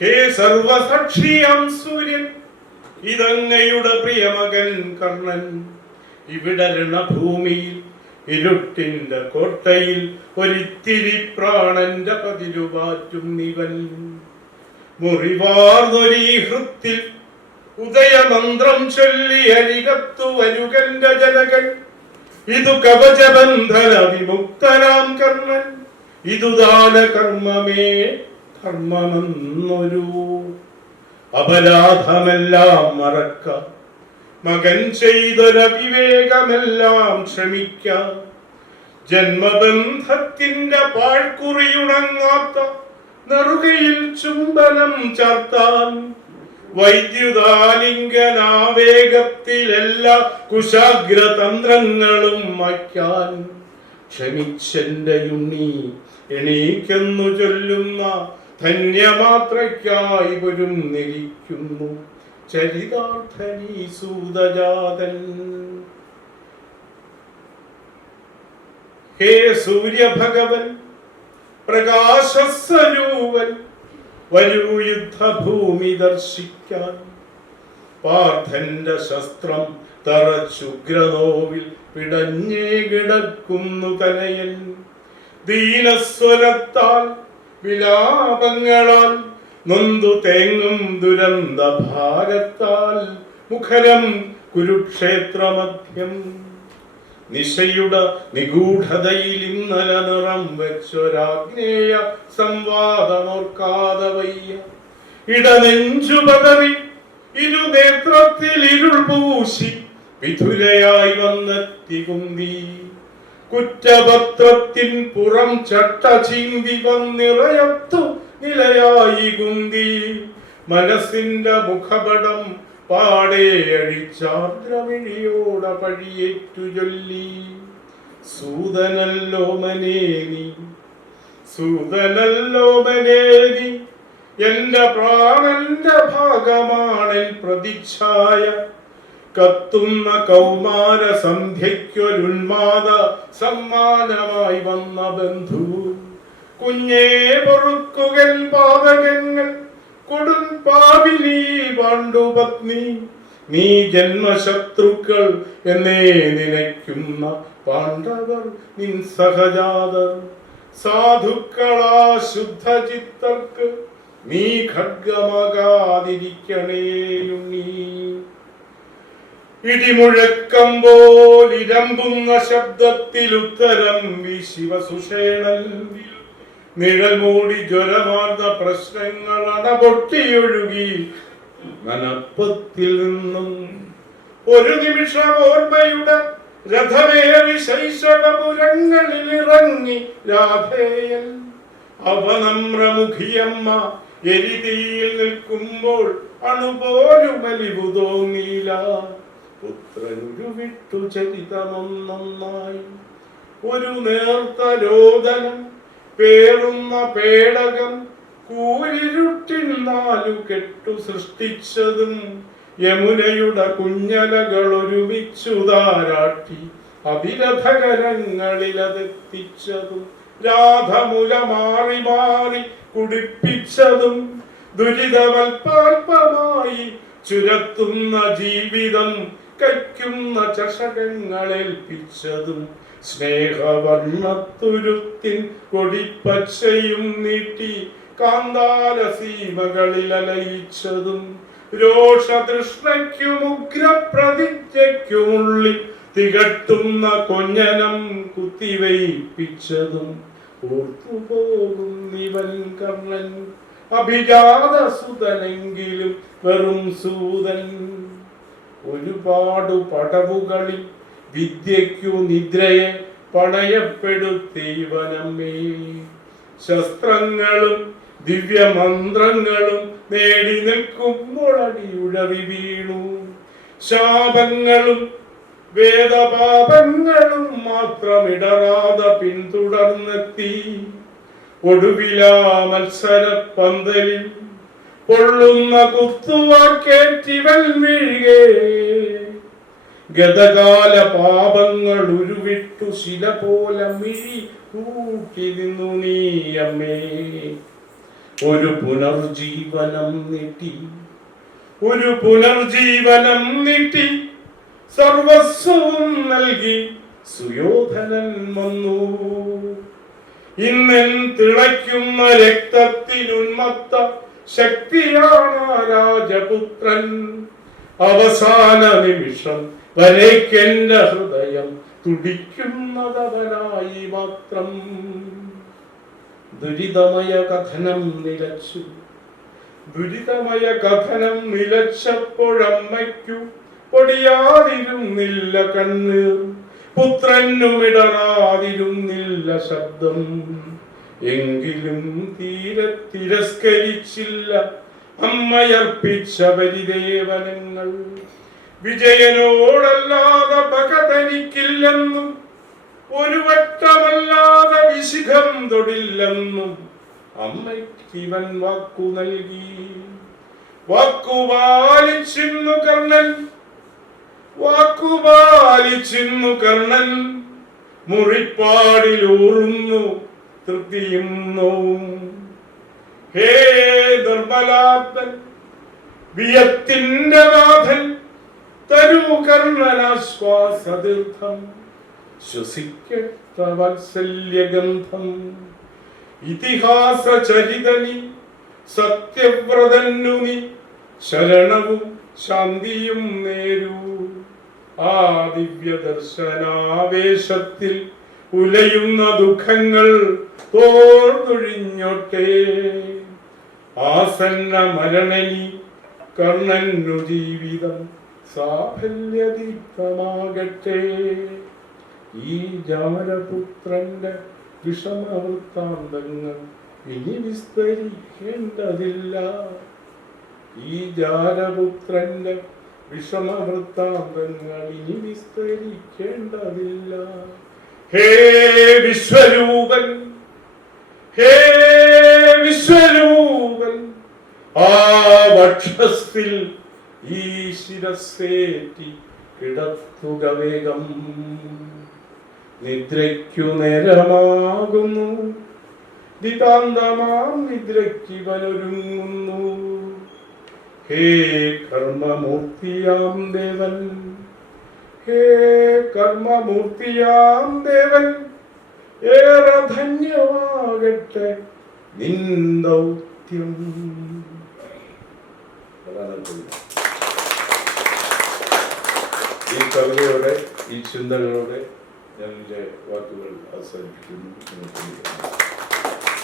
ഹേ സർവസാക്ഷിയാം സൂര്യൻ, ഇതങ്ങയുടെ പ്രിയമകൻ കർണൻ. ഇവിടെ രണഭൂമിയിൽ ഇരുട്ടിന്റെ കോട്ടയിൽ ഒരിത്തിരി പ്രാണന്റെ പതിരുവാറ്റും നിവൻ. മുറിവാർന്നൊരീ ഹൃത്തിൽ ഉദയമന്ത്രം ചൊല്ലി അരികത്തു വരുകന്റെ ജനകൻ. ഇതു കവചബന്ധന വിമുക്തനാം കർണൻ, ഇതു ദാന കർമ്മമേ ധർമ്മമെന്നൊരു. അപരാധമെല്ലാം മറക്കാം, മകൻ ചെയ്തൊരവിവേകമെല്ലാം ക്ഷമിക്കാം. ജന്മബന്ധത്തിന്റെ പാഴ്ക്കുറിയുണങ്ങാത്ത നെറുകയിൽ ചുംബനം ചാർത്താൻ. വൈദ്യുതാലിംഗനാവേഗത്തിലെല്ലാ കുശാഗ്രതന്ത്രങ്ങളും മായ്ക്കാൻ. ക്ഷമിച്ചെന്റെ ഉണ്ണി എണീക്കെന്നു ചൊല്ലുന്ന ധന്യമാത്രയ്ക്കായി വരും നിരിക്കുന്നു ചരിതാർത്ഥനീ സൂതജാതൻ. ഹേ സൂര്യഭഗവൻ, പ്രകാശസ്വരൂപൻ, വരൂ യുദ്ധഭൂമി ദർശിക്കാൻ. പാർത്ഥന്റെ ശസ്ത്രം തറച്ചുഗ്രനോവിൽ പിടഞ്ഞേ കിടക്കുന്നു തനയൻ. ദീനസ്വരത്താൽ വിലാപങ്ങളാൽ നൊന്തു തേങ്ങും ദുരന്ത ഭാരത്താൽ മുഖരം കുരുക്ഷേത്രമധ്യം. നിശയുടെ നിഗൂഢതയിൽ ഇന്നലെ നിറം വെച്ചൊരാഗ്നേയ സംവാദമോർക്കാതെ വയ്യ. ഇടനെഞ്ചു പതറി ഇരുനേത്രത്തിൽ ഇരുൾ പൂശി വിധുരയായി വന്നെത്തി കുന്തി. കുറ്റപത്രത്തിൻ പുറം ചട്ട ചീന്തി വന്നിറയത്തു നിലയായി കുന്തി. മനസ്സിന്റെ മുഖപടം പാടെ അഴിച്ചാർദ്രവിഴിയോട പഴിയേറ്റു ചൊല്ലി. സൂതനല്ലോ മനേനി, സൂതനല്ലോ മനേനി, എന്റെ പ്രാണന്റെ ഭാഗമാണെൻ പ്രതിച്ഛായ. കത്തുന്ന കൗമാര സന്ധ്യയ്ക്കൊരുന്മാദ സമ്മാനമായി വന്ന ബന്ധു. കുഞ്ഞേ പൊറുക്കുകൻ പാതകങ്ങൾ കൊടും പാപിനീ പാണ്ഡുപത്നി. നീ ജന്മശത്രുക്കൾ എന്നേ നിനയ്ക്കുന്ന പാണ്ഡവർ നിൻ സഹജാതർ. സാധുക്കളാ ശുദ്ധചിത്തർക്ക് നീ ഖഡ്ഗമകാതിരിക്കണേയുണ്ണീ. ഇടിമുഴക്കം പോലിരമ്പുന്ന ശബ്ദത്തിൽ ഉത്തരം ശിവസുഷേണൻ. നിഴൽ മൂടി ജ്വരമാർന്ന പ്രശ്നങ്ങൾ അണപൊട്ടിയൊഴുകി മനപ്പത്തിൽ നിന്നും. ഒരു നിമിഷം ഓർമ്മയുടെ രഥമേറി ശൈശവപുരങ്ങളിൽ ഇറങ്ങി രാധേയൻ. അവനമ്രമുഖിയമ്മ എരിതിയിൽ നിൽക്കുമ്പോൾ അണുപോലും അലിവു തോന്നിയില്ല. പുത്രനുരുവിട്ടു ചരിതമൊന്നായി. ഒരു നേർത്ത രോദനം പേറുന്ന പേടകം കൂരിരുട്ടിൽ നാലു കെട്ടു സൃഷ്ടിച്ചതും. യമുനയുടെ കുഞ്ഞലകൾ ഒരുമിച്ചു താരാട്ടി അവിരഥകരങ്ങളിലതെത്തിച്ചതും. രാധമുല മാറി മാറി കുടിപ്പിച്ചതും. ദുരിതമൽപാൽപമായി ചുരത്തുന്ന ജീവിതം കയ്ക്കുന്ന ചഷകങ്ങളേൽപ്പിച്ചതും. സ്നേഹവർണ്ണത്തുരുത്തിൻ കൊടിപ്പച്ചയും നീട്ടി കാന്താര സീമകളിൽ അലയിച്ചതും. രോഷതൃഷ്ണയ്ക്കും ഉഗ്രപ്രതിജ്ഞയ്ക്കുമുള്ളിൽ തികട്ടുന്ന കൊഞ്ഞനം കുത്തിവയ്പ്പിച്ചതും. ഓർത്തുപോകും ഇവൻ കർണൻ, അഭിജാത സുതനെങ്കിലും വെറും സൂതൻ. ഒരുപാടു പടവുകളിൽ വിദ്യയ്ക്കു നിദ്രയെ പണയപ്പെടുത്തിവനമ്മേ. ശസ്ത്രങ്ങളും ദിവ്യമന്ത്രങ്ങളും നേടി നിൽക്കുമ്പോൾ അടിയുഴറി വീണു. ശാപങ്ങളും വേദപാപങ്ങളും മാത്രമിടറാതെ പിന്തുടർന്നെത്തി. ഒടുവിലാ മത്സര പന്തലിൽ പൊള്ളുന്ന കുത്തുവാക്കേറ്റിവൻ വീഴേ. ഗതകാല പാപങ്ങൾ ഉരുവിട്ടു ശില പോലെ മിഴി കൂട്ടി നിന്നു നീ അമ്മേ. ഒരു പുനർജീവനം നീട്ടി, ഒരു പുനർജീവനം നീട്ടി സർവസ്വവും നൽകി സുയോധനൻ വന്നു. ഇന്നൻ തിളയ്ക്കുന്ന രക്തത്തിനുന്മത്ത ശക്തിയാണ് രാജപുത്രൻ. അവസാന നിമിഷം വരയ്ക്കെന്റെ ഹൃദയം തുടിക്കുന്നതവനായി മാത്രം. ദുരിതമയ കഥനം നിലച്ചു, ദുരിതമയ കഥനം നിലച്ചപ്പോഴമ്മയ്ക്കു പൊടിയാതിരുന്നില്ല കണ്ണീർ, പുത്രനുമിടറാതിരുന്നില്ല ശബ്ദം. എങ്കിലും തീരെ തിരസ്കരിച്ചില്ല അമ്മയർപ്പിച്ച പരിദേവനങ്ങൾ. വിജയനോടല്ലാതെ പകതനിക്കില്ലെന്നും ഒരു വട്ടമല്ലാതെ വിശിഖം തൊടില്ലെന്നും അമ്മയ്ക്കിവൻ വാക്കു നൽകി. വാക്കുപാലിച്ചിന്നു കർണൻ, വാക്കുപാലിച്ചിന്നു കർണൻ. മുറിപ്പാടിലൂറുന്നു തൃപ്തിയും നോവും. ഹേ നിർമ്മലാത്തൻ, വിയത്തിന്റെ നാഥൻ, തരൂ കർണനാശ്വാസതീർത്ഥം. ശ്വസിക്കട്ട വാത്സല്യഗന്ധം. ഇതിഹാസ ചരിതനി സത്യവ്രതന്നു നീ, ശരണവും ശാന്തിയും നേരൂ. ആ ദിവ്യ ദർശനാവേശത്തിൽ ഉലയുന്ന ദുഃഖങ്ങൾ തോർന്നൊഴിഞ്ഞോട്ടെ. ആസന്ന മരണനി കർണന്നു ജീവിതം സാഫല്യദീപ്തമാകട്ടെ. ഈ ജാരപുത്രന്റെ വിഷമവൃത്താന്തങ്ങൾ ഇനി വിസ്തരിക്കേണ്ടതില്ല. ഈ ജാരപുത്രന്റെ വിഷമവൃത്താന്തങ്ങൾ ഇനി വിസ്തരിക്കേണ്ടതില്ല. ഹേ വിശ്വരൂപൻ, ഹേ വിശ്വരൂപൻ, ആ വക്ഷത്തിൽ ഈ ശിരസ്സേറ്റി കിടത്തുക വേഗം. നിദ്രയ്ക്കു നേരമാകുന്നു, ദിതാന്തമാം നിദ്രയ്ക്കിവനൊരുങ്ങുന്നു. ഹേ കർമ്മമൂർത്തിയാം ദേവൻ, ഹേ കർമ്മമൂർത്തിയാം ദേവൻ, ഏറെ ധന്യമാകട്ടെ നിൻ ദൗത്യം. ഈ കവിതയോടെ, ഈ ചിന്തകളോടെ ഞാൻ എൻ്റെ വാക്കുകൾ അവസാനിപ്പിക്കുന്നു.